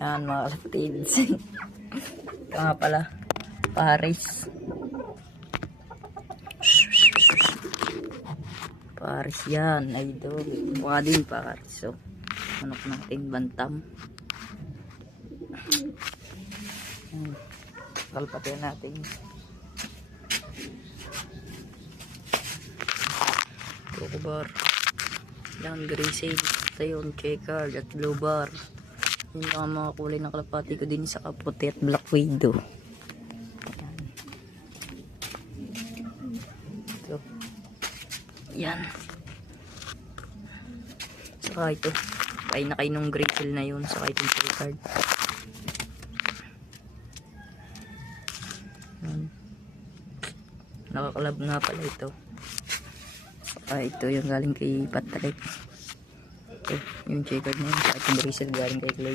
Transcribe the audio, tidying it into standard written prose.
Yan mga kapatids. Ito nga pala, Paris. Paris yan, idol. Mukha din Paris. So, manok natin, bantam. Kalpatian natin. Coco bar. Yan, grizzly. Ito yung checkered at blue bar. Yun ang mga kulay ng kalapati ko din sa kaputi at black widow. Ito. Yan. Saka ito. Kain na kayo nung grizzly na yun. Saka itong checkered. Nakakalab nga pala ito. Ito yung galing kay Patrick. Ito yung checkered na yun. Saka itong grizzly galing kay Clay.